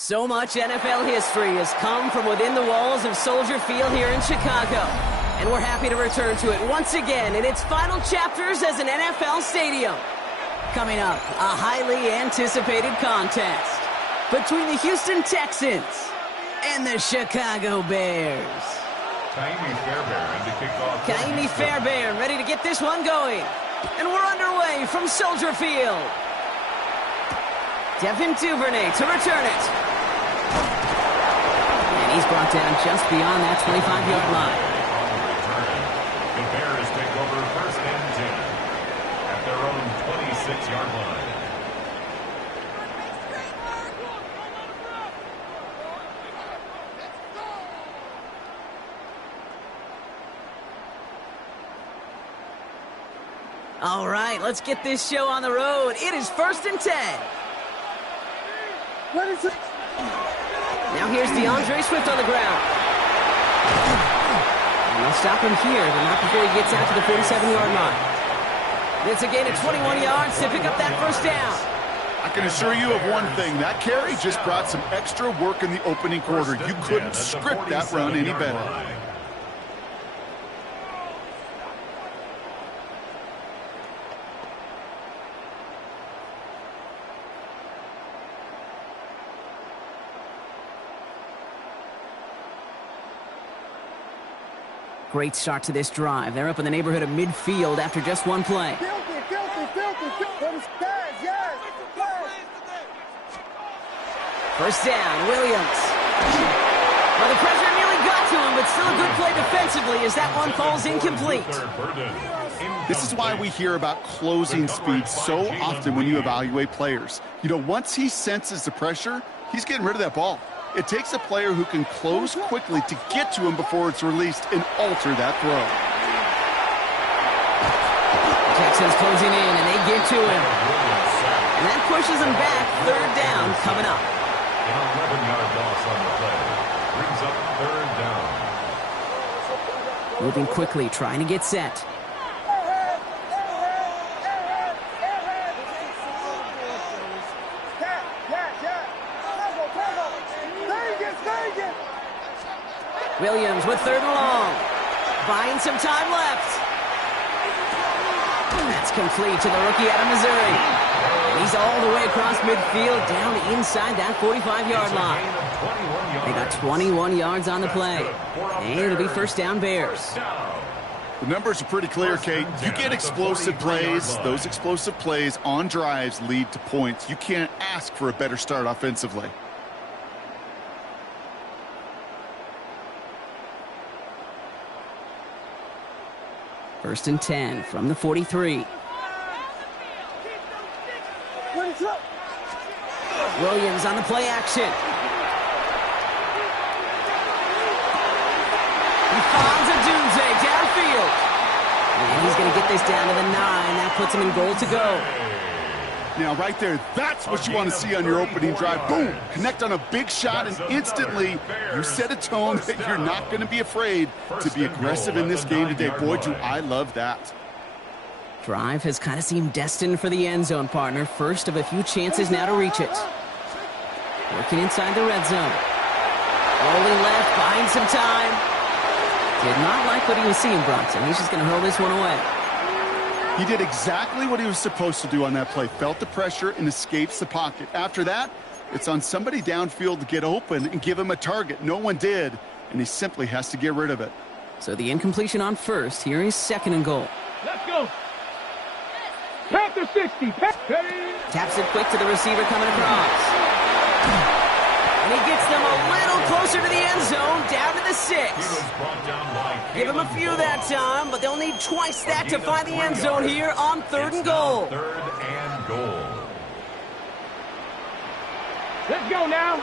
So much NFL history has come from within the walls of Soldier Field here in Chicago. And we're happy to return to it once again in its final chapters as an NFL stadium. Coming up, a highly anticipated contest between the Houston Texans and the Chicago Bears. Kaimi Fairbairn ready to get this one going. And we're underway from Soldier Field. Devin Duvernay to return it. And he's brought down just beyond that 25-yard line. The Bears take over first and 10 at their own 26-yard line. All right, let's get this show on the road. It is first and 10. What is it? Now here's DeAndre Swift on the ground. And they'll stop him here, but not before he gets out to the 47-yard line. It's a gain of 21 yards to pick up that first down. I can assure you of one thing. That carry just brought some extra work in the opening quarter. You couldn't script that run any better. Great start to this drive. They're up in the neighborhood of midfield after just one play. First down, Williams. Well, the pressure nearly got to him, but still a good play defensively as that one falls incomplete. This is why we hear about closing speed so often when you evaluate players. You know, once he senses the pressure, he's getting rid of that ball. It takes a player who can close quickly to get to him before it's released and alter that throw. Texans closing in, and they get to him. And that pushes him back. Third down coming up. An 11-yard loss on the play. Brings up third down. Moving quickly, trying to get set. Williams with third and long. Buying some time left. That's complete to the rookie out of Missouri. And he's all the way across midfield down inside that 45-yard line. They got 21 yards on the play. And it'll be first down Bears. The numbers are pretty clear, Kate. You get explosive plays. Those explosive plays on drives lead to points. You can't ask for a better start offensively. First and 10 from the 43. Williams on the play action. He finds a Dunze downfield. And he's going to get this down to the 9. That puts him in goal to go. Now, right there, that's what you want to see on your opening drive. Boom! Connect on a big shot, and instantly you set a tone that you're not going to be afraid to be aggressive in this game today. Boy, do I love that. Drive has kind of seemed destined for the end zone, partner. First of a few chances now to reach it. Working inside the red zone. Rolling left, buying some time. Did not like what he was seeing, Bronson. He's just going to hurl this one away. He did exactly what he was supposed to do on that play. Felt the pressure and escapes the pocket. After that, it's on somebody downfield to get open and give him a target. No one did, and he simply has to get rid of it. So the incompletion on first. Here is second and goal. Let's go. Panther 60. Taps it quick to the receiver coming across. And he gets them a little closer to the end zone, down to the 6. Give him a few that time, but they'll need twice that to find the end zone here on third and goal. Third and goal. Let's go now.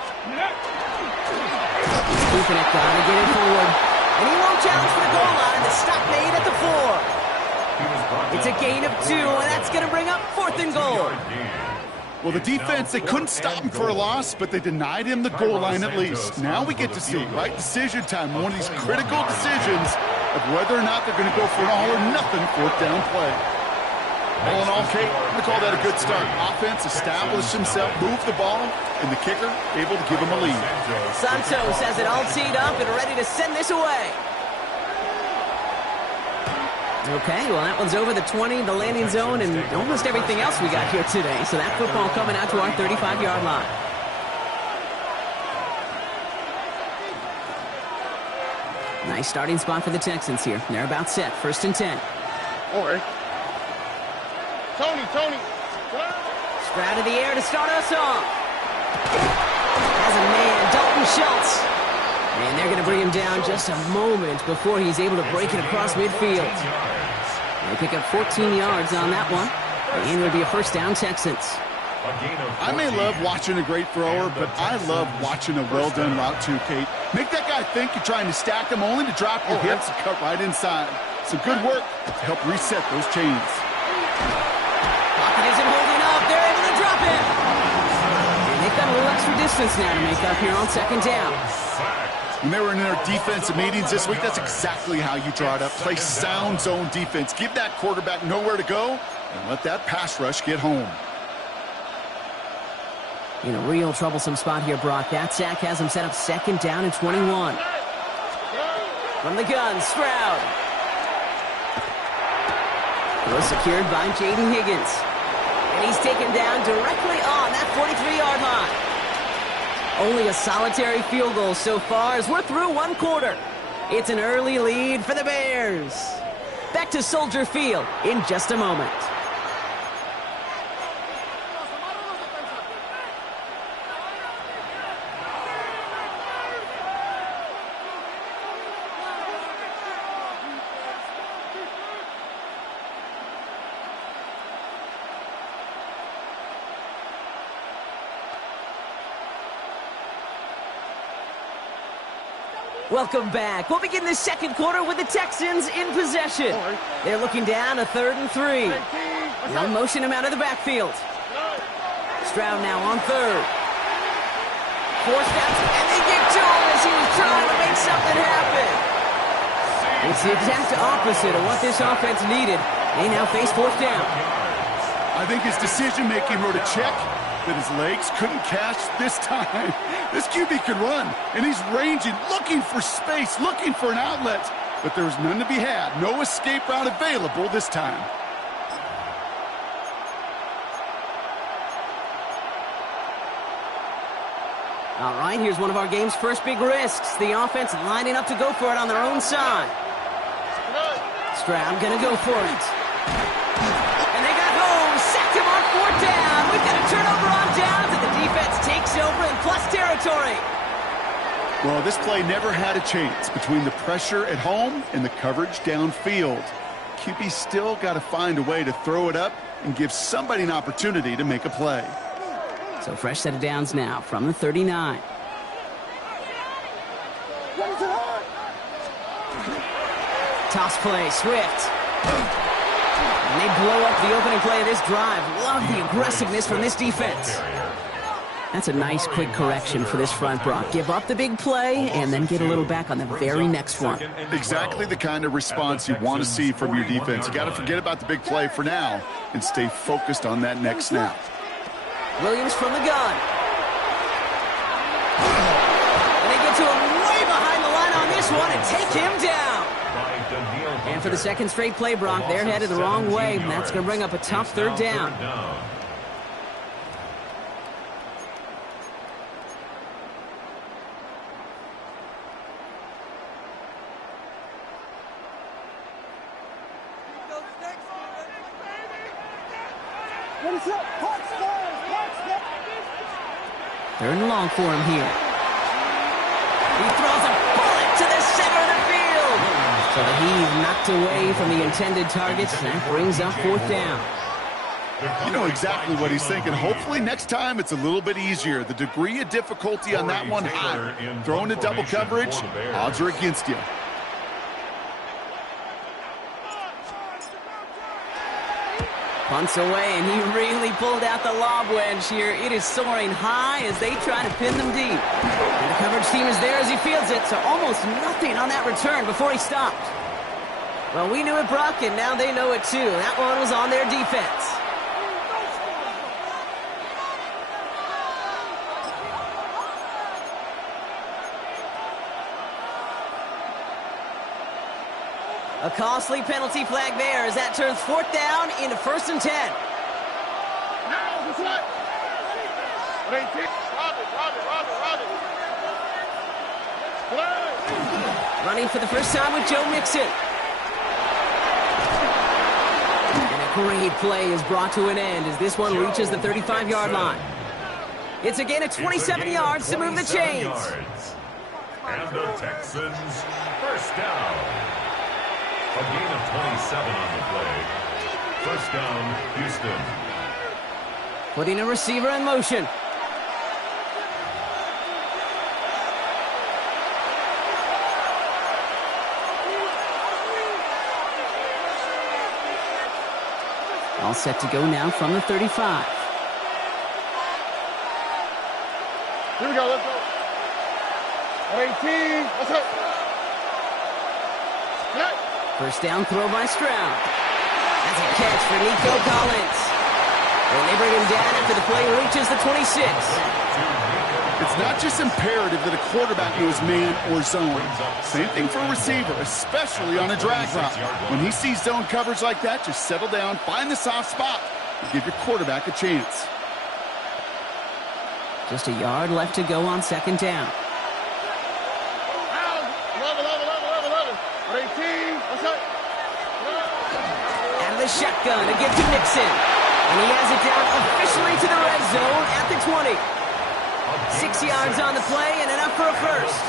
Keeping it down to get it forward. And he won't challenge for the goal line. The stop made at the 4. It's a gain of 2, and that's going to bring up fourth and goal. Well, the defense, they couldn't stop him for a loss, but they denied him the goal line at least. Now we get to see, right, decision time, one of these critical decisions of whether or not they're going to go for an all-or-nothing fourth down play. All in all, Kate, we call that a good start. Offense established himself, moved the ball, and the kicker able to give him a lead. Santos has it all teed up and ready to send this away. Okay, well, that one's over the 20, the landing zone, and almost everything else we got here today. So that football coming out to our 35-yard line. Nice starting spot for the Texans here. They're about set. 1st and 10. All right. Tony. Stroud in the air to start us off. Has a man, Dalton Schultz. And they're going to bring him down just a moment before he's able to break it across midfield. They pick up 14 yards on that one. And it'll be a 1st down, Texans. I may love watching a great thrower, but I love watching a well-done route too, Kate. Make that guy think you're trying to stack him only to drop your hips and cut right inside. Some good work to help reset those chains. Pocket isn't holding up. They're able to drop it. And they've got a little extra distance now to make up here on 2nd down. When they were in their defensive meetings this week, that's exactly how you draw it up. Play sound zone defense. Give that quarterback nowhere to go and let that pass rush get home. In a real troublesome spot here, Brock. That sack has him set up 2nd down and 21. From the gun, Stroud. Was secured by Jaden Higgins. And he's taken down directly on that 43-yard line. Only a solitary field goal so far as we're through 1 quarter. It's an early lead for the Bears. Back to Soldier Field in just a moment. Welcome back. We'll begin the 2nd quarter with the Texans in possession. They're looking down a 3rd and 3. They'll motion him out of the backfield. Stroud now on 3rd. 4 steps, and they get to him as he was trying to make something happen. It's the exact opposite of what this offense needed. They now face 4th down. I think his decision-making wrote a check that his legs couldn't catch this time. This QB could run, and he's ranging, looking for space, looking for an outlet. But there was none to be had. No escape route available this time. All right, here's one of our game's first big risks. The offense lining up to go for it on their own side. Stroud gonna go for it. And they got home, sacked him on 4th down. We've got a turnover on downs, and the defense takes over in plus territory. Well, this play never had a chance between the pressure at home and the coverage downfield. QB still got to find a way to throw it up and give somebody an opportunity to make a play. So fresh set of downs now from the 39. Toss play, Swift. And they blow up the opening play of this drive. Love the aggressiveness from this defense. That's a nice quick correction for this front, Brock. Give up the big play and then get a little back on the very next one. Exactly the kind of response you want to see from your defense. You got to forget about the big play for now and stay focused on that next snap. Williams from the gun. And they get to him way behind the line on this one and take him down. And for the 2nd straight play, Brock, they're headed the wrong way. And that's going to bring up a tough 3rd down. Third and long for him here. He throws a bullet to the center of the field. So the heave knocked away from the intended targets. That brings up 4th down. You know exactly what he's thinking. Hopefully next time it's a little bit easier. The degree of difficulty on that one high. Throwing to double coverage, odds are against you. Punts away, and he really pulled out the lob wedge here. It is soaring high as they try to pin them deep. And the coverage team is there as he fields it, so almost nothing on that return before he stopped. Well, we knew it, Brock, and now they know it too. That one was on their defense. A costly penalty flag there as that turns 4th down into 1st and 10. Running for the first time with Joe Mixon. And a great play is brought to an end as this one reaches the 35-yard line. It's a gain of 27 yards to move the chains. And the Texans, first down. A gain of 27 on the play. First down, Houston. Putting a receiver in motion. All set to go now from the 35. Here we go, let's go. 18, let's go. First down throw by Stroud. That's a catch for Nico Collins. And they bring him down after the play reaches the 26. It's not just imperative that a quarterback knows man or zone. Same thing for a receiver, especially on a drag route. When he sees zone coverage like that, just settle down, find the soft spot, and give your quarterback a chance. Just a yard left to go on 2nd down. 18, let's go. Out of the shotgun to give to Mixon. And he has it down officially to the red zone at the 20. 6 yards on the play and enough for a first.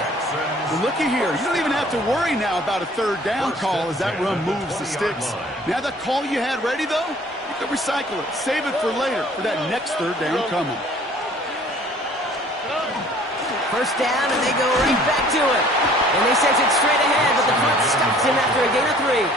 Well, looky here. You don't even have to worry now about a 3rd down call as that run moves the sticks. Now that call you had ready, though, you can recycle it. Save it for later for that next 3rd down coming. First down, and they go right back to it. And they send it straight ahead, but the front stops him after a gain of 3.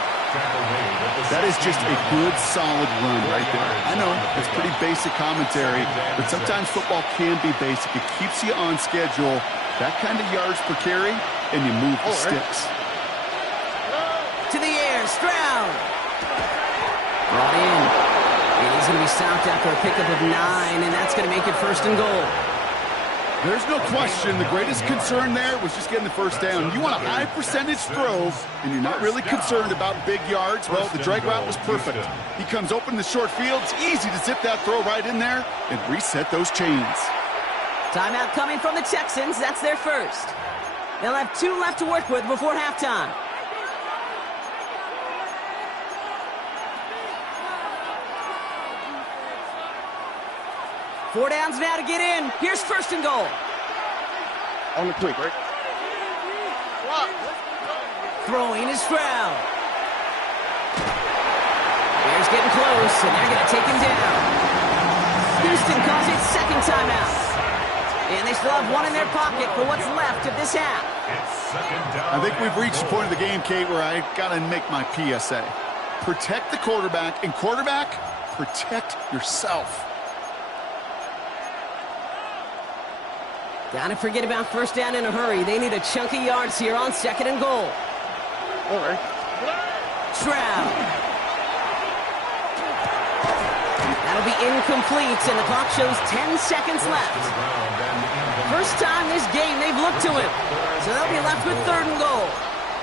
That is just a good, solid run right there. I know, it's pretty basic commentary, but sometimes football can be basic. It keeps you on schedule, that kind of yards per carry, and you move the sticks. To the air, Stroud. Brought in. And he's going to be stopped after a pickup of 9, and that's going to make it 1st and goal. There's no question the greatest concern there was just getting the first down. You want a high percentage throw, and you're not really concerned about big yards. Well, the drag route was perfect. He comes open in the short field. It's easy to zip that throw right in there and reset those chains. Timeout coming from the Texans. That's their first. They'll have 2 left to work with before halftime. Four downs now to get in. Here's 1st and goal. On the quick, right? Throwing is Stroud. Bears getting close, and they're going to take him down. Houston calls it 2nd timeout. And they still have 1 in their pocket for what's left of this half. I think we've reached the point of the game, Kate, where I got to make my PSA. Protect the quarterback, and quarterback, protect yourself. Gotta forget about 1st down in a hurry. They need a chunk of yards here on 2nd and goal. All right. Stroud. That'll be incomplete, and the clock shows 10 seconds left. First time this game they've looked to him. So they'll be left with 3rd and goal.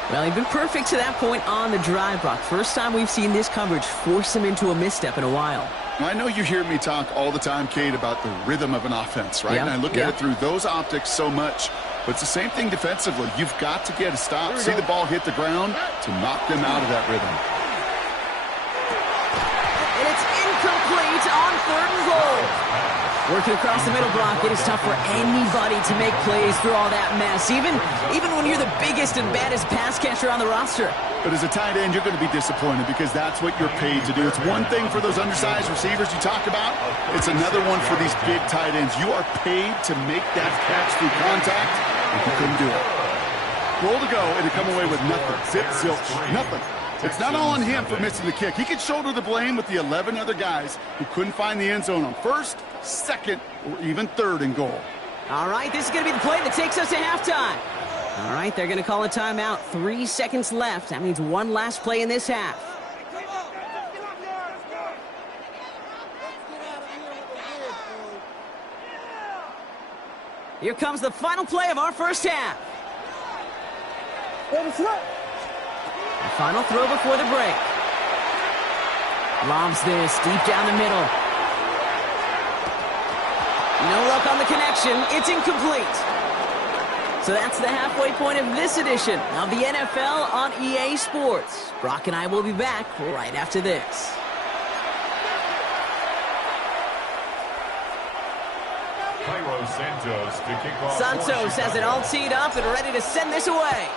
Well, he's been perfect to that point on the drive, Brock. First time we've seen this coverage force him into a misstep in a while. I know you hear me talk all the time, Kate, about the rhythm of an offense, right? Yeah, And I look at it through those optics so much. But it's the same thing defensively. You've got to get a stop, see the ball hit the ground to knock them out of that rhythm. And it's incomplete on 3rd and goal. Working across the middle, Brock, it is tough for anybody to make plays through all that mess, even when you're the biggest and baddest pass catcher on the roster. But as a tight end, you're going to be disappointed because that's what you're paid to do. It's one thing for those undersized receivers you talk about. It's another one for these big tight ends. You are paid to make that catch through contact, and you couldn't do it. Roll to go, and to come away with nothing. Zip, zilch, nothing. It's not all on him for missing the kick. He could shoulder the blame with the 11 other guys who couldn't find the end zone on 1st, 2nd, or even 3rd and goal. All right, this is going to be the play that takes us to halftime. All right, they're going to call a timeout. 3 seconds left. That means one last play in this half. Here comes the final play of our first half. The final throw before the break. Lobs this deep down the middle. No luck on the connection. It's incomplete. So that's the halfway point of this edition of the NFL on EA Sports. Brock and I will be back right after this. Santos to kick off. Santos has it all teed up and ready to send this away.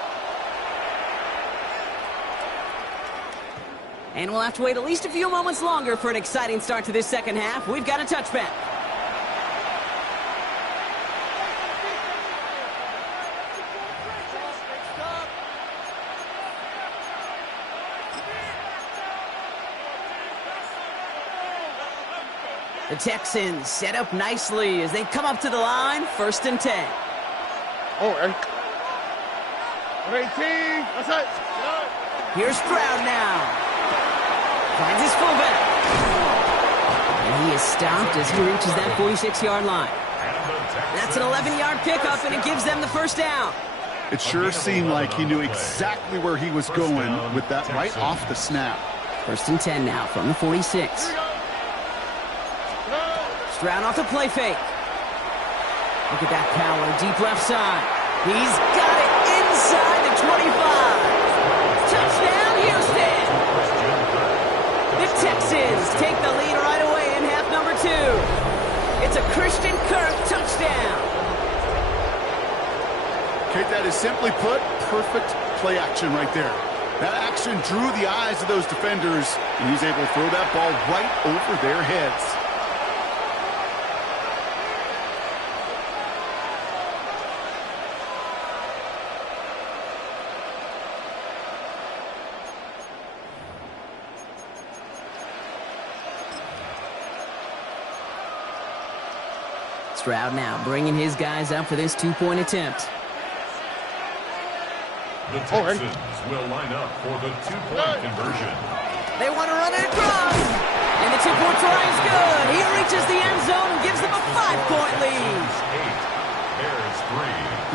And we'll have to wait at least a few moments longer for an exciting start to this second half. We've got a touchback. The Texans set up nicely as they come up to the line, 1st and 10. Oh, 18. That's it. Here's Stroud now. Finds his fullback. And he is stopped as he reaches that 46-yard line. That's an 11-yard pickup, and it gives them the first down. It sure seemed like he knew exactly where he was going with that right off the snap. 1st and 10 now from the 46. Stroud off the play fake. Look at that power, deep left side. He's got it inside the 25. Touchdown, Houston! The Texans take the lead right away in half number 2. It's a Christian Kirk touchdown. Okay, that is simply put, perfect play action right there. That action drew the eyes of those defenders, and he was able to throw that ball right over their heads. Stroud now bringing his guys up for this 2-point attempt. The Texans will line up for the 2-point conversion. They want to run it across. And the 2-point try is good. He reaches the end zone and gives them a 5-point lead. 8. There's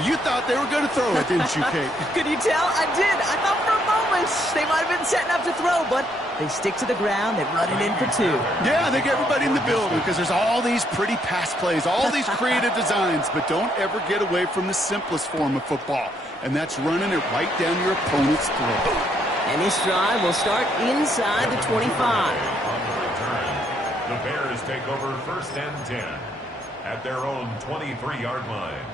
3. You thought they were going to throw it, didn't you, Kate? Could you tell? I did. I thought for a moment they might have been setting up to throw, but they stick to the ground. They run it in for 2. Yeah, I think everybody in the building, because there's all these pretty pass plays, all these creative designs, but don't ever get away from the simplest form of football, and that's running it right down your opponent's throat. And this drive will start inside the 25. On the return, the Bears take over 1st and 10 at their own 23-yard line.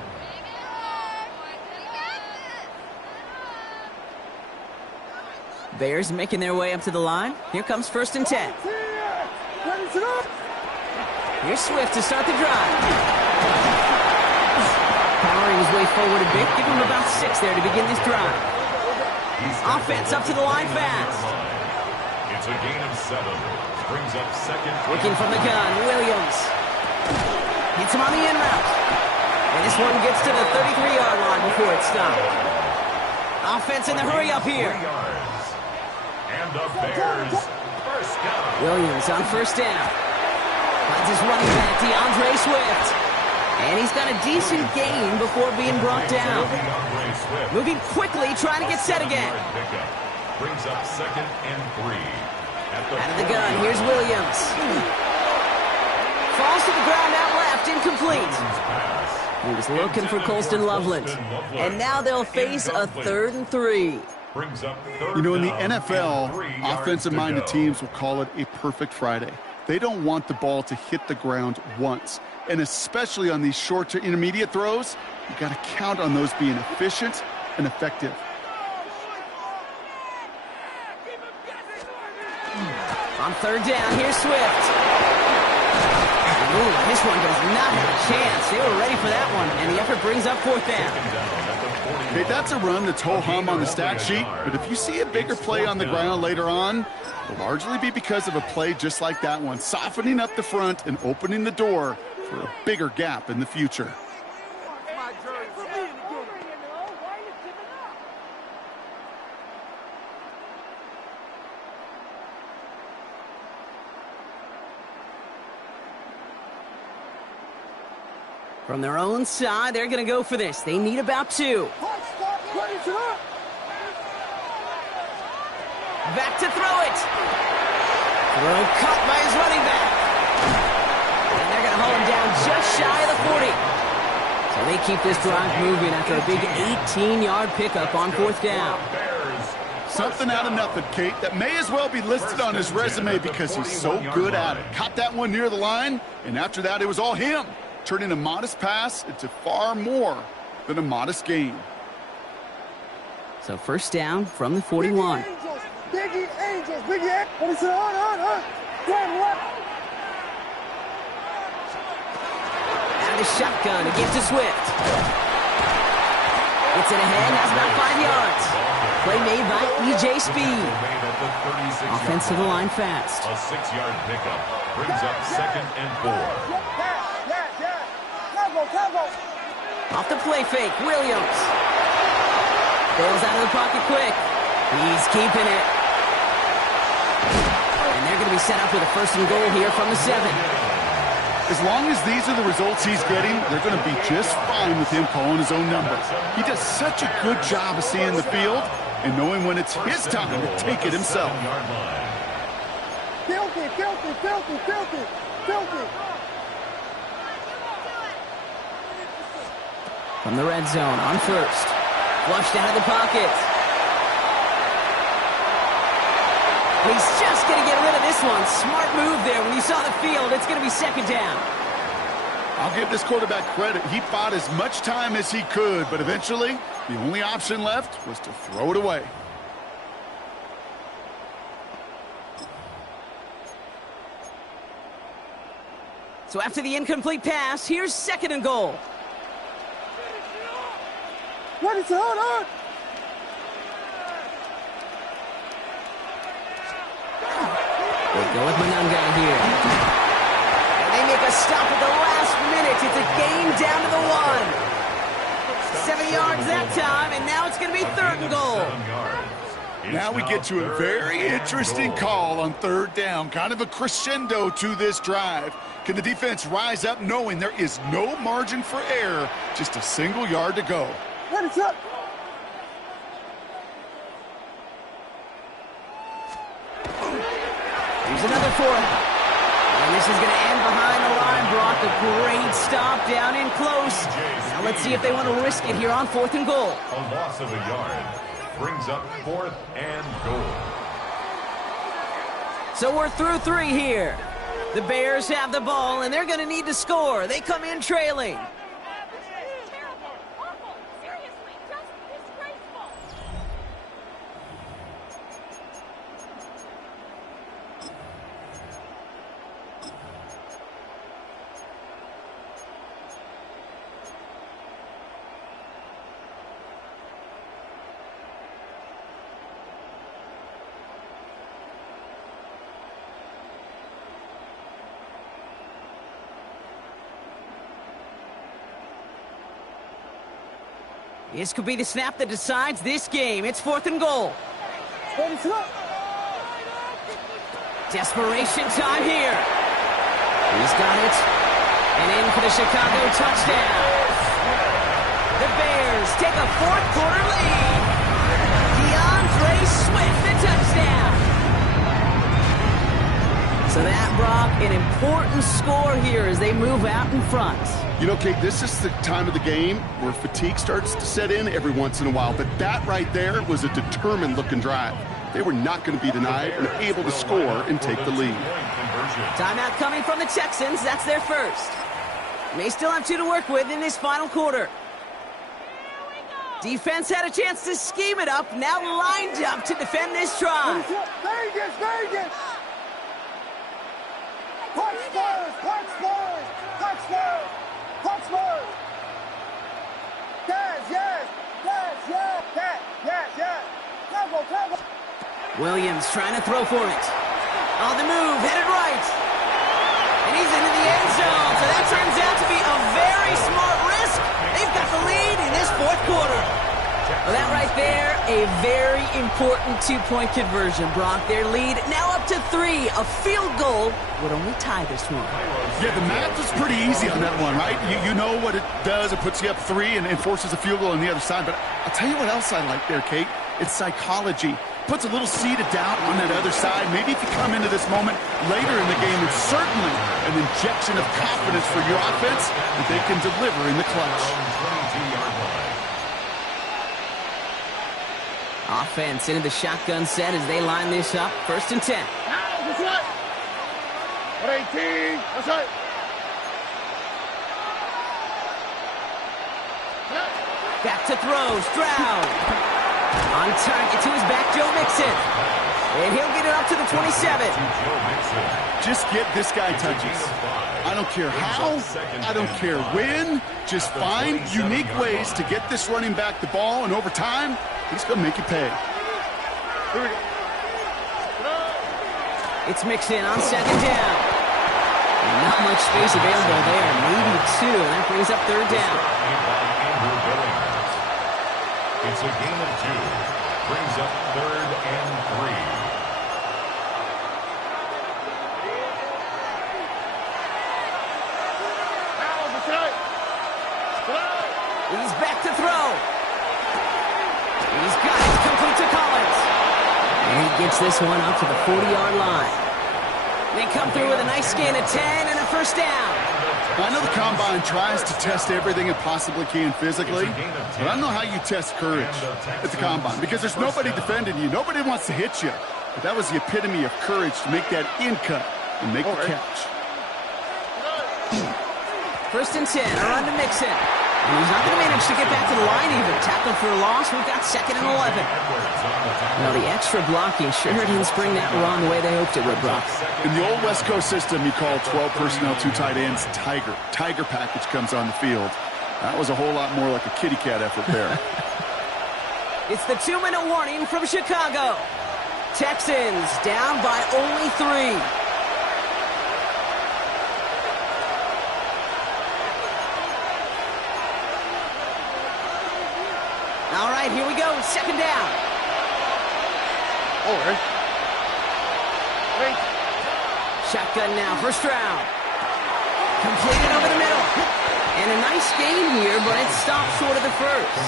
Bears making their way up to the line. Here comes 1st and 10. Here's Swift to start the drive. Powering his way forward a bit. Give him about 6 there to begin this drive. Offense up to the line fast. It's a gain of 7. Brings up 2nd. Looking from the gun, Williams. Hits him on the in route. And this one gets to the 33-yard line before it's stopped. Offense in the hurry up here. 3 yards. And the Bears first down. Williams on 1st down. Finds his running back, DeAndre Swift. And he's got a decent gain before being brought down. Moving quickly, trying to get set again. Brings up 2nd and 3. Out of the gun, here's Williams. Falls to the ground out left, incomplete. He was looking for Colston Loveland. And now they'll face a 3rd and 3. You know, in the NFL, offensive-minded teams will call it a perfect Friday. They don't want the ball to hit the ground once. And especially on these short to intermediate throws, you got to count on those being efficient and effective. On 3rd down, here's Swift. Ooh, this one does not have a chance. They were ready for that one, and the effort brings up 4th down. Okay, that's a run that's ho-hum on the stat sheet, but if you see a bigger play on the ground later on, it'll largely be because of a play just like that one, softening up the front and opening the door for a bigger gap in the future. From their own side, they're going to go for this. They need about 2. Back to throw it. Throw caught by his running back. And they're going to haul him down just shy of the 40. So they keep this drive moving after a big 18-yard pickup on 4th down. Something out of nothing, Kate, that may as well be listed on his resume because he's so good at it. Caught that one near the line, and after that, it was all him, turning a modest pass into far more than a modest gain. So 1st down from the 41. Biggie Angels, Biggie Angels. What is it? On. Out of the shotgun, it gives to Swift. Gets it ahead, has about 5 yards. Play made by E.J. Speed. Offensive line fast. A 6-yard pickup brings up 2nd and 4. Off the play fake, Williams. Bails out of the pocket quick. He's keeping it. And they're going to be set up with a 1st and goal here from the 7. As long as these are the results he's getting, they're going to be just fine with him calling his own number. He does such a good job of seeing the field and knowing when it's his time to take it himself. Filthy. From the red zone on 1st. Flushed out of the pocket. He's just going to get rid of this one. Smart move there. When he saw the field, it's going to be 2nd down. I'll give this quarterback credit. He fought as much time as he could, but eventually, the only option left was to throw it away. So after the incomplete pass, here's 2nd and goal. What is it? On. They go with Manunga here. And they make a stop at the last minute. It's a gain down to the 1. 7 yards that time, and now it's going to be 3rd and goal. Now we get to a very interesting call on 3rd down. Kind of a crescendo to this drive. Can the defense rise up knowing there is no margin for error? Just a single yard to go. What is up? Here's another 4. And this is going to end behind the line. Brock, a great stop down in close. Now let's see if they want to risk it here on 4th and goal. A loss of a yard brings up 4th and goal. So we're through 3 here. The Bears have the ball, and they're going to need to score. They come in trailing. This could be the snap that decides this game. It's 4th and goal. Desperation time here. He's got it. And in for the Chicago touchdown. The Bears take a 4th quarter lead. DeAndre Swift, the touchdown. So that, Brock, an important score here as they move out in front. You know, Kate, this is the time of the game where fatigue starts to set in every once in a while. But that right there was a determined-looking drive. They were not going to be denied and able to score and take the lead. Timeout coming from the Texans. That's their first. They still have 2 to work with in this final quarter. Defense had a chance to scheme it up. Now lined up to defend this try. Vegas! Punch Spurs! Yes! Cover! Williams trying to throw for it. On the move, headed right. And he's into the end zone. So that turns out to be a very smart risk. They've got the lead in this 4th quarter. Well, that right there, a very important 2-point conversion. Brock, their lead now up up to 3. A field goal would only tie this one. Yeah, the math is pretty easy on that one, right? You know what it does. It puts you up 3 and forces a field goal on the other side. But I'll tell you what else I like there, Kate. It's psychology. Puts a little seed of doubt on that other side. Maybe if you come into this moment later in the game, it's certainly an injection of confidence for your offense that they can deliver in the clutch. Offense into the shotgun set as they line this up. 1st and 10. That's right. 118. That's right. Back to throw. Stroud. On target to his back, Joe Mixon. And he'll get it up to the 27. Just get this guy touches. I don't care how, I don't care when. Just find unique ways to get this running back the ball, and over time, he's going to make you pay. Here we go. It's Mixon on 2nd down. And not much space available there. Maybe 2, and that brings up 3rd down. It's a game of 2. Brings up 3rd and 3. He's back to throw. He's got it. Complete to Collins. And he gets this one up to the 40-yard line. They come through with a nice gain of 10 and a 1st down. I know the Combine tries to test everything it possibly can physically, but I don't know how you test courage at the Combine because there's nobody defending you. Nobody wants to hit you. But that was the epitome of courage to make that in cut and make the catch. 1st and 10. A run to Mixon. And he's not going to manage to get back to the line even. Tackled for a loss. We've got 2nd and 11. Well, the extra blocking sure didn't spring that run the way they hoped it would, Brock. In the old West Coast system, you call 12 personnel, 2 tight ends, Tiger. Tiger package comes on the field. That was a whole lot more like a kitty cat effort there. It's the 2-minute warning from Chicago. Texans down by only 3. All right, here we go. 2nd down. All right. Wait. Shotgun now, 1st round. Completed over the middle. And a nice gain here, but it stopped short of the 1st.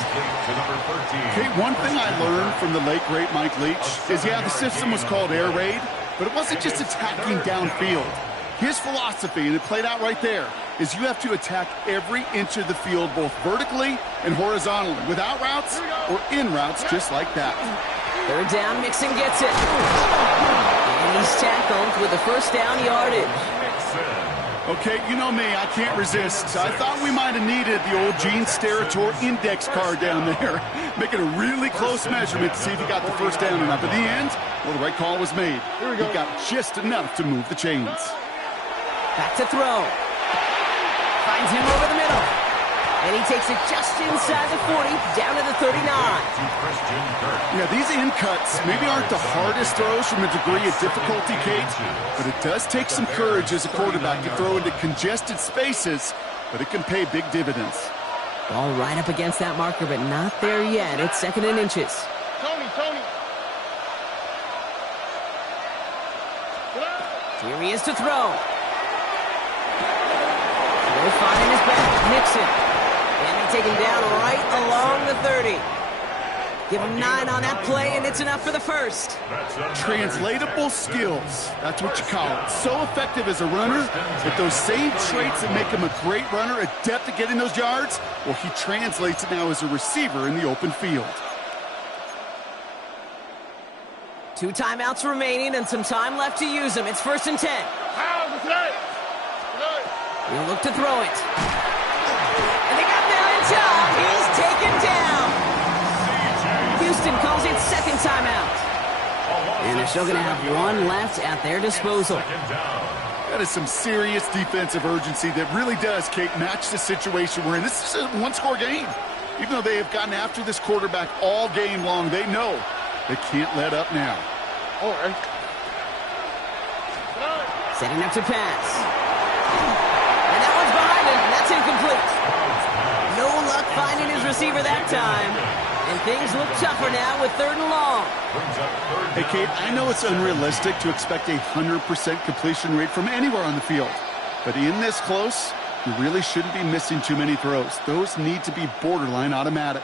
Okay, one thing I learned from the late, great Mike Leach is, yeah, the system was called air raid, but it wasn't just attacking downfield. His philosophy, and it played out right there, is you have to attack every inch of the field, both vertically and horizontally, without routes or in routes, just like that. 3rd down, Mixon gets it. And he's tackled with the 1st down yardage. Okay, you know me, I can't resist. I thought we might have needed the old Gene Steratore index card down there, making a really close measurement to see if he got the 1st down or not. But in the end, well, the right call was made. He got just enough to move the chains. Back to throw. Finds him over the middle. And he takes it just inside the 40, down to the 39. Yeah, these in cuts maybe aren't the hardest throws from a degree of difficulty, Kate, but it does take some courage as a quarterback to throw into congested spaces, but it can pay big dividends. Ball right up against that marker, but not there yet. It's 2nd and inches. Tony. Here he is to throw. They're finding his back. Mixon. And they take him down right along the 30. Give him 9 on that play, and it's enough for the 1st. Translatable skills. That's what you call it. So effective as a runner, but those same traits that make him a great runner, adept at getting those yards, well, he translates it now as a receiver in the open field. 2 timeouts remaining and some time left to use them. It's 1st and 10. He'll look to throw it. And they got Millington. He's taken down. Houston calls it 2nd timeout. And they're still going to have 1 left at their disposal. That is some serious defensive urgency that really does, Kate, match the situation we're in. This is a 1-score game. Even though they have gotten after this quarterback all game long, they know they can't let up now. All right. Setting up to pass. And that one's behind him. That's incomplete. No luck finding his receiver that time. And things look tougher now with 3rd and long. Hey, Kate, I know it's unrealistic to expect a 100% completion rate from anywhere on the field. But in this close, you really shouldn't be missing too many throws. Those need to be borderline automatic.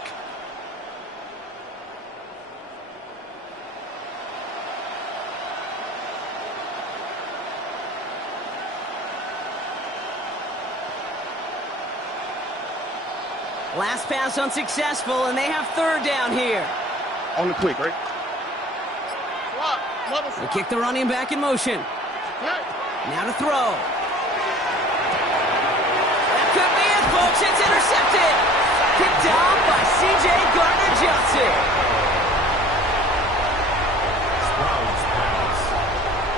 Last pass unsuccessful, and they have 3rd down here. On the quick, right? They kick the running back in motion. Now to throw. That could be it, folks. It's intercepted. Picked off by C.J. Gardner-Johnson. Sprout's pass.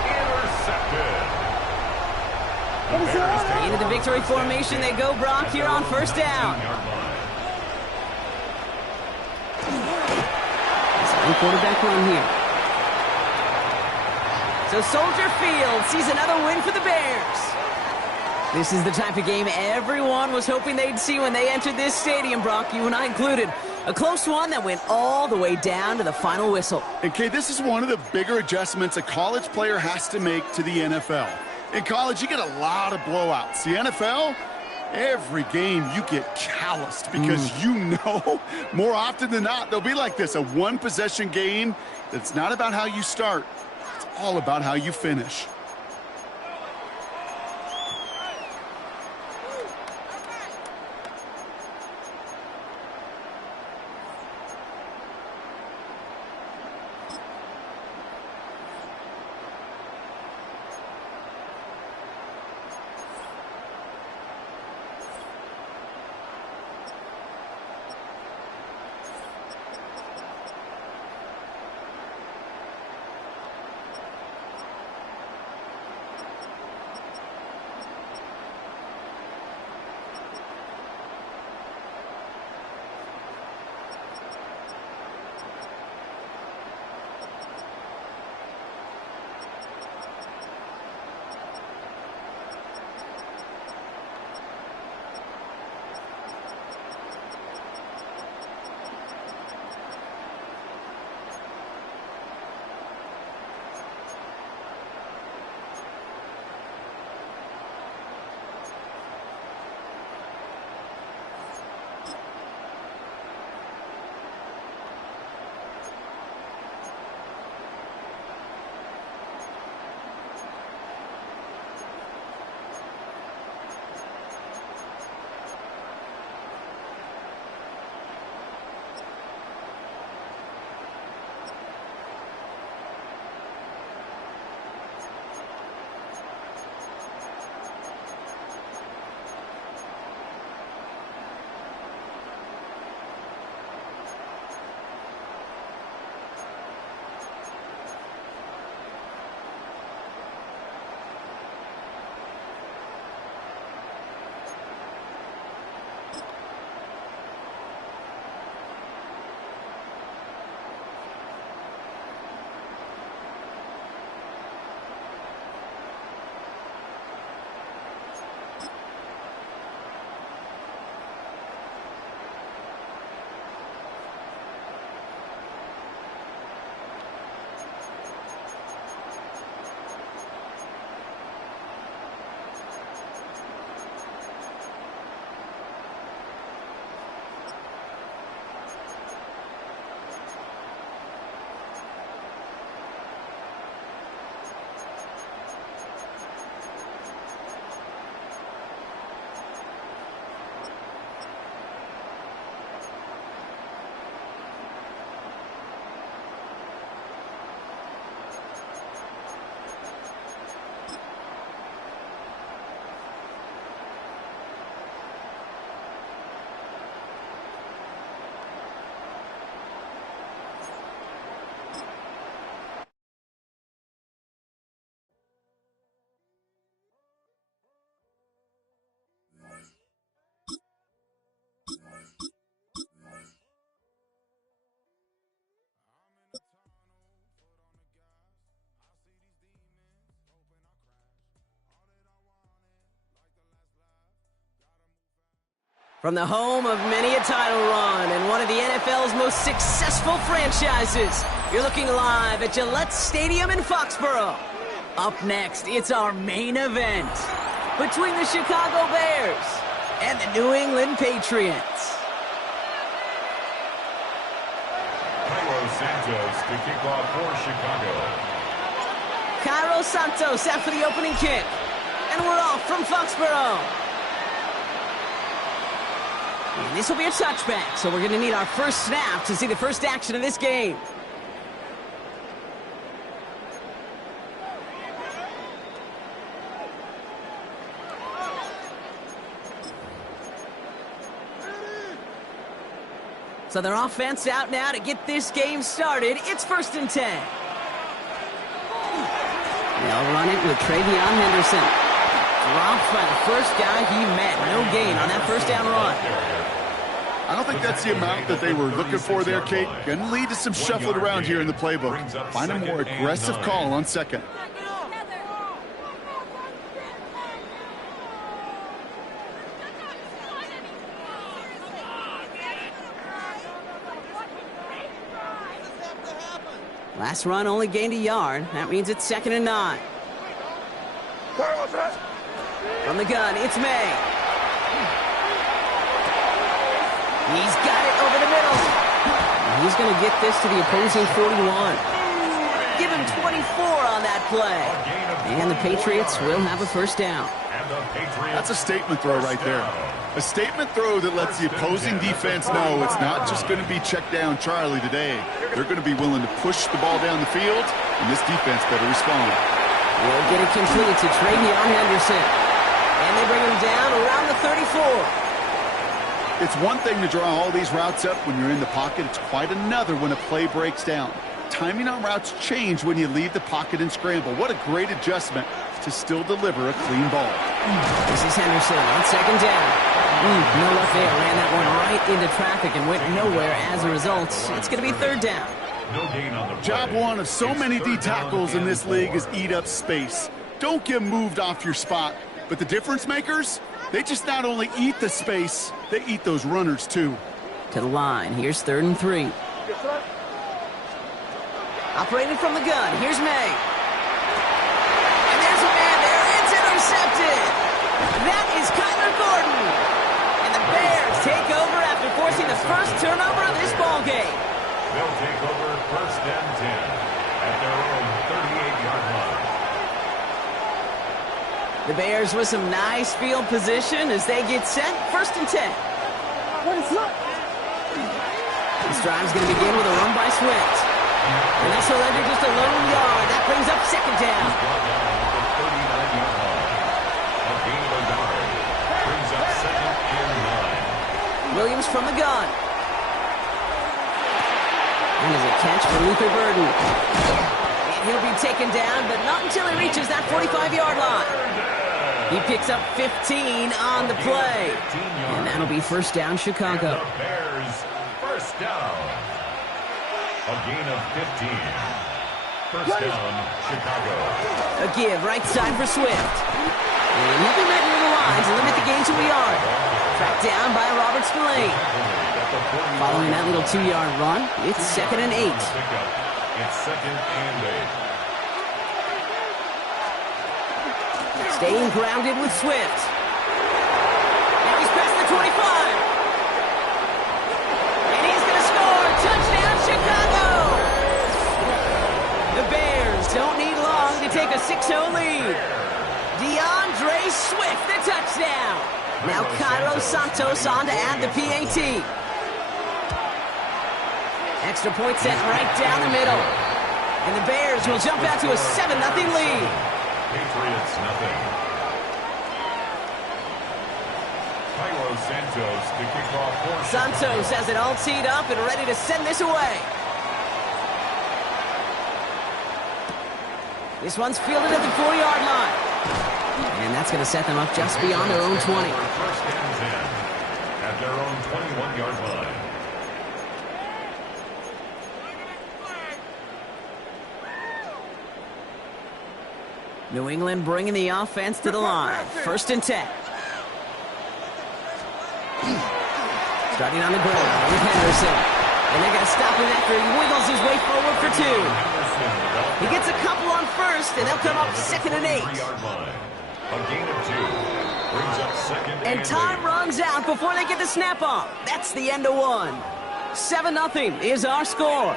Intercepted. Into the victory formation they go, Brock, here on 1st down. Quarterback run here. So Soldier Field sees another win for the Bears. This is the type of game everyone was hoping they'd see when they entered this stadium, Brock, you and I included. A close one that went all the way down to the final whistle. And Kay, this is one of the bigger adjustments a college player has to make to the NFL. In college, you get a lot of blowouts. The NFL, every game you get calloused because you know more often than not they'll be like this, a one-possession game that's not about how you start. It's all about how you finish. From the home of many a title run and one of the NFL's most successful franchises, you're looking live at Gillette Stadium in Foxborough. Up next, it's our main event between the Chicago Bears and the New England Patriots. Cairo Santos to kick off for Chicago. Cairo Santos out for the opening kick. And we're off from Foxborough. And this will be a touchback, so we're going to need our first snap to see the first action of this game. So their offense out now to get this game started. It's 1st and 10. They'll run it with Travion Henderson. Dropped by the first guy he met. No gain on that first down run. I don't think that's the amount that they were looking for there, Kate. Going to lead to some shuffling around here in the playbook. Find a more aggressive call on second. Last run only gained a yard. That means it's 2nd and 9. From the gun, it's May. He's got it over the middle. He's going to get this to the opposing 41. Give him 24 on that play. And the Patriots will have a first down. That's a statement throw right there. A statement throw that lets the opposing defense know it's not just going to be check down Charlie today. They're going to be willing to push the ball down the field, and this defense better respond. We'll get it complete to Travion Henderson. And they bring him down around the 34. It's one thing to draw all these routes up when you're in the pocket. It's quite another when a play breaks down. Timing on routes change when you leave the pocket and scramble. What a great adjustment to still deliver a clean ball. This is Henderson on 2nd down. No luck there. Ran that one right into traffic and went nowhere as a result. It's going to be 3rd down. No gain on the play. Job one of so many D tackles in this league is eat up space. Don't get moved off your spot. But the difference makers, they just not only eat the space, they eat those runners too. To the line. Here's 3rd and 3. Operated from the gun. Here's May. And there's a man there. It's intercepted. That is Kyler Gordon. And the Bears take over after forcing the first turnover of this ballgame. They'll take over 1st and 10 at their own 38-yard line. The Bears with some nice field position as they get set. 1st and 10. This drive's going to begin with a run by Swift. And this will enter just a lone yard. That brings up 2nd down. A gain of a yard brings up 2nd and 9. Williams from the gun. And there's a catch for Luther Burden. And he'll be taken down, but not until he reaches that 45-yard line. He picks up 15 on the play. And that'll be 1st down, Chicago. And the Bears, 1st down. A gain of 15. 1st down, Chicago. A give, right side for Swift. And he'll be met near the line to limit the gain to a yard. Tracked down by Robert Spillane. Following that little 2-yard run, it's 2nd and 8. It's 2nd and 8. Staying grounded with Swift. Now he's past the 25. And he's going to score. Touchdown, Chicago! The Bears don't need long to take a 6-0 lead. DeAndre Swift, the touchdown. Now Cairo Santos on to add the PAT. Extra point set right down the middle. And the Bears will jump out to a 7-0 lead. Patriots, nothing. Cairo Santos to kick off for Santos has it all teed up and ready to send this away. This one's fielded at the 4-yard line. And that's going to set them up just beyond their own 20. 1st and 10 at their own 21-yard line. New England bringing the offense to the line. 1st and 10. Starting on the ground with Henderson. And they're going to stop him after he wiggles his way forward for 2. He gets a couple on first, and they'll come up 2nd and 8. A gain of 2 brings up 2nd and time 8. runs out before they get the snap off. That's the end of 1. 7-0 is our score.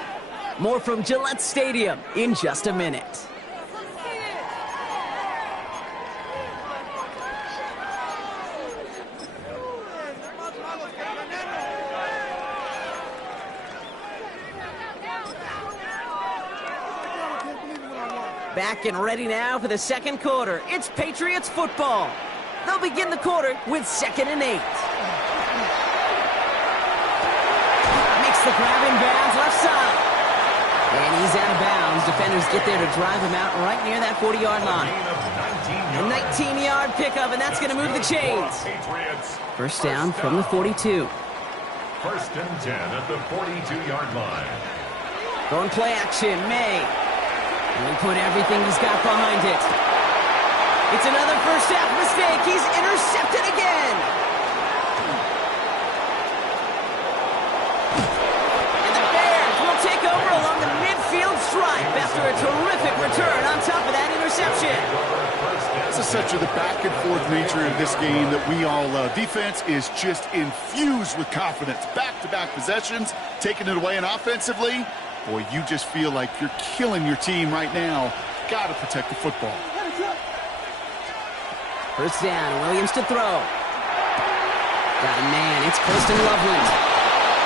More from Gillette Stadium in just a minute. Back and ready now for the second quarter. It's Patriots football. They'll begin the quarter with 2nd and 8. Makes the grab in bounds left side. And he's out of bounds. Defenders get there to drive him out right near that 40-yard line. A 19-yard pickup, and that's going to move the chains. First down from the 42. 1st and 10 at the 42-yard line. Going play action, May. And he put everything he's got behind it. It's another first half mistake. He's intercepted again. And the Bears will take over along the midfield stripe after a terrific return on top of that interception. That's essentially the back-and-forth nature of this game that we all love. Defense is just infused with confidence. Back-to-back possessions, taking it away, and offensively, boy, you just feel like you're killing your team right now. Got to protect the football. First down, Williams to throw. Got a man, it's Colston Loveland.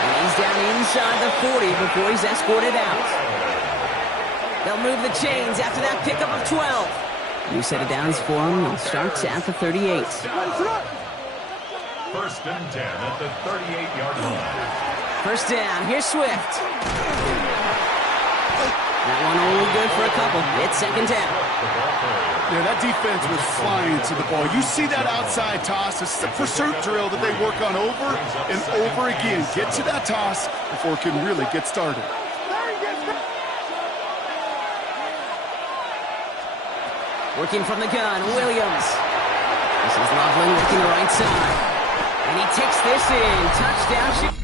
And he's down inside the 40 before he's escorted out. They'll move the chains after that pickup of 12. New set of downs for him. He'll start at the 38. 1st and 10 at the 38-yard line. First down, here's Swift. That one only good for a couple. It's 2nd down. Yeah, that defense was flying to the ball. You see that outside toss. It's the pursuit drill that they work on over and over again. Get to that toss before it can really get started. Working from the gun, Williams. This is Loveland working the right side. And he takes this in. Touchdown.